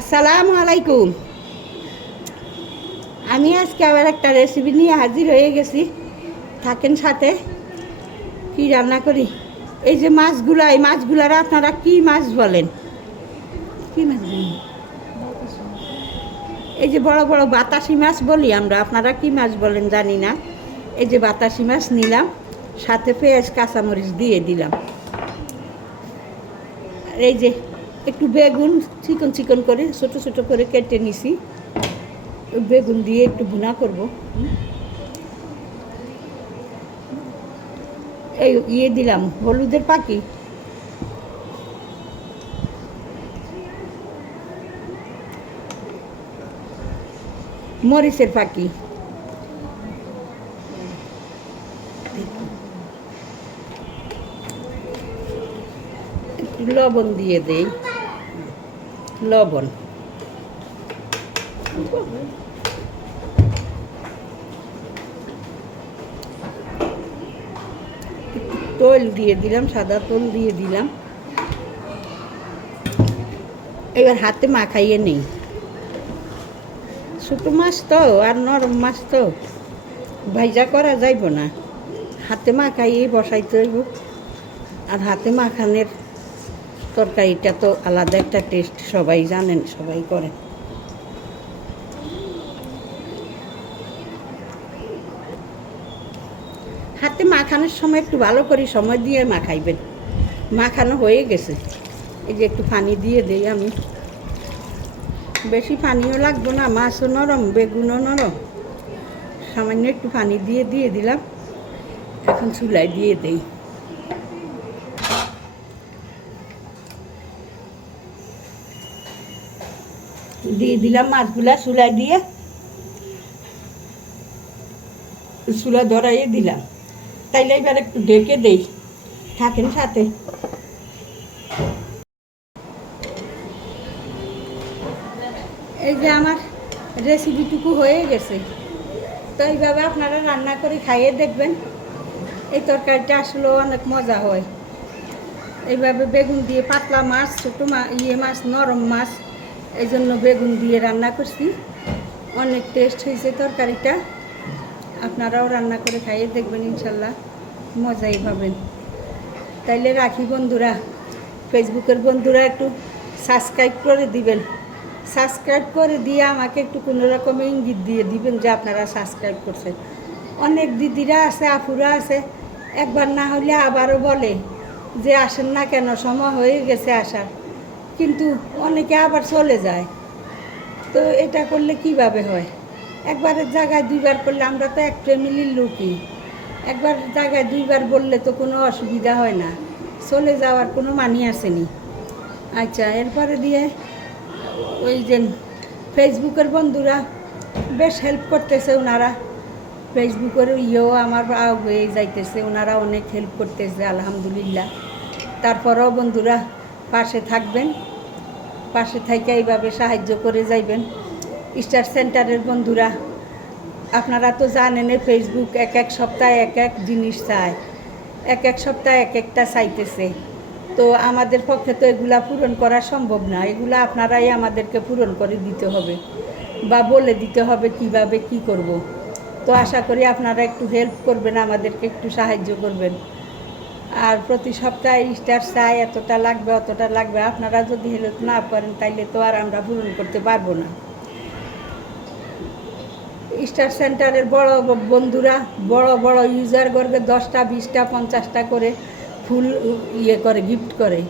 আসসালামু আলাইকুম। আমি আজকে আবার একটা রেসিপি নিয়ে হাজির হয়ে গেছি। থাকেন সাথে। কি রান্না করি? এই যে মাছগুলা, এই মাছগুলার আপনারা কি মাছ বলেন? কি মাছ এই যে বড় বড় বাতাসি মাছ বলি আমরা, আপনারা কি মাছ বলেন জানি না। এই যে বাতাসি মাছ নিলাম, সাথে পেঁয়াজ, কাঁচামরিচ দিয়ে দিলাম। এই যে একটু বেগুন, চিকন চিকন করে, ছোট ছোট করে কেটে নিছি। বেগুন দিয়ে একটু ভুনা করব। এই ইয়ে দিলাম, হলুদের পাখি। মরিচের পাখি। লবণ দিয়ে দেই। লবণ। তৈল দিয়ে দিলাম, সাদা তোল দিয়ে দিলাম। এবার হাতে মাখাইয়ে নেই। ছোটো মাছ তো, আর নরম মাছ তো। ভাইজা করা যাইব না। হাতে মাখাইয়ে বসাইতে হইব। আর হাতে মাখানের তরকারিটা তো আলাদা একটা টেস্ট সবাই জানেন, সবাই করেন হাতে মাখানোর সময় একটু ভালো করে সময় দিয়ে মাখাইবেন। মাখানো হয়ে গেছে। এই যে একটু পানি দিয়ে দেই আমি। বেশি পানিও লাগবো না, মাছও নরম, বেগুনও নরম। সামান্য একটু পানি দিয়ে দিয়ে দিলাম। এখন চুলায় দিয়ে দেই। দিয়ে দিলাম মাছগুলা চুলায় দিয়ে। চুলা ধরাইয়ে দিলাম। তাইলে এবার একটু ঢেকে দেই। থাকেন সাথে। এই যে আমার রেসিপিটুকু হয়ে গেছে। তো এইভাবে আপনারা রান্না করে খাইয়ে দেখবেন। এই তরকারিটা আসলেও অনেক মজা হয়। এইভাবে বেগুন দিয়ে পাতলা মাছ, ছোটো মা ইয়ে মাছ, নরম মাছ এই জন্য বেগুন দিয়ে রান্না করছি। অনেক টেস্ট হয়েছে তরকারিটা। আপনারাও রান্না করে খাইয়ে দেখবেন ইনশাল্লাহ, মজাই পাবেন। তাইলে রাখি বন্ধুরা, ফেসবুকের বন্ধুরা একটু সাবস্ক্রাইব করে দিবেন। সাবস্ক্রাইব করে দিয়ে আমাকে একটু কোনো রকম ইঙ্গিত দিয়ে দিবেন যে আপনারা সাবস্ক্রাইব করছেন। অনেক দিদিরা আছে, আপুরা আছে, একবার না হলে আবারও বলে যে আসেন না কেন, সময় হয়ে গেছে আসার। কিন্তু অনেকে আবার চলে যায়। তো এটা করলে কীভাবে হয়? একবারের জায়গায় দুইবার করলে আমরা তো এক ফ্যামিলির লোকই। একবার জায়গায় দুইবার বললে তো কোনো অসুবিধা হয় না। চলে যাওয়ার কোনো মানি আসেনি। আচ্ছা এরপরে দিয়ে ওই যে ফেসবুকের বন্ধুরা বেশ হেল্প করতেছে ওনারা। ফেসবুকের ইয়েও আমার হয়ে যাইতেছে, ওনারা অনেক হেল্প করতেছে, আলহামদুলিল্লাহ। তারপরেও বন্ধুরা পাশে থাকবেন, পাশে থেকে এইভাবে সাহায্য করে যাইবেন। স্টার সেন্টারের বন্ধুরা, আপনারা তো জানেন ফেসবুক এক এক সপ্তাহে এক এক জিনিস চায়, এক এক সপ্তাহে এক একটা চাইতেছে। তো আমাদের পক্ষে তো এগুলা পূরণ করা সম্ভব না, এগুলা আপনারাই আমাদেরকে পূরণ করে দিতে হবে বা বলে দিতে হবে কীভাবে কি করব। তো আশা করি আপনারা একটু হেল্প করবেন, আমাদেরকে একটু সাহায্য করবেন। আর প্রতি সপ্তাহে স্টার চাই, এতটা লাগবে, অতটা লাগবে। আপনারা যদি হেল্প না করেন, তাইলে তো আর আমরা পূরণ করতে পারব না। স্টার সেন্টারের বড় বন্ধুরা, বড় বড় ইউজার করবে দশটা, বিশটা, পঞ্চাশটা করে ফুল ইয়ে করে গিফট করে।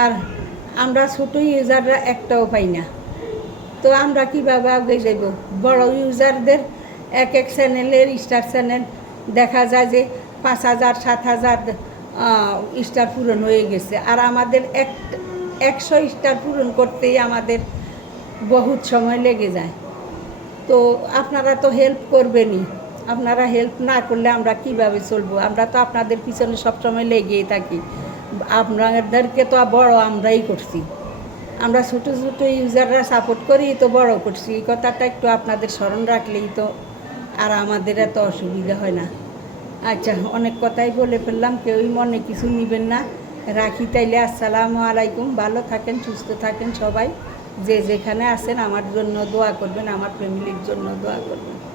আর আমরা ছোটো ইউজাররা একটাও পাই না। তো আমরা কীভাবে আগে যাব বড় ইউজারদের এক এক চ্যানেলের স্টার চ্যানেল দেখা যায় যে পাঁচ হাজার, সাত হাজার স্টার পূরণ হয়ে গেছে। আর আমাদের এক, একশো স্টার পূরণ করতেই আমাদের বহুত সময় লেগে যায়। তো আপনারা তো হেল্প করবেনই। আপনারা হেল্প না করলে আমরা কীভাবে চলবো? আমরা তো আপনাদের পিছনে সবসময় লেগেই থাকি। আপনাদেরকে তো বড় আমরাই করছি। আমরা ছোটো ছোটো ইউজাররা সাপোর্ট করি তো বড় করছি। এই কথাটা একটু আপনাদের স্মরণ রাখলেই তো আর আমাদের এত অসুবিধা হয় না। আচ্ছা অনেক কথাই বলে ফেললাম, কেউই মনে কিছু নেবেন না। রাখি তাইলে, আসসালামু আলাইকুম। ভালো থাকেন, সুস্থ থাকেন সবাই। যে যেখানে আছেন, আমার জন্য দোয়া করবেন, আমার ফ্যামিলির জন্য দোয়া করবেন।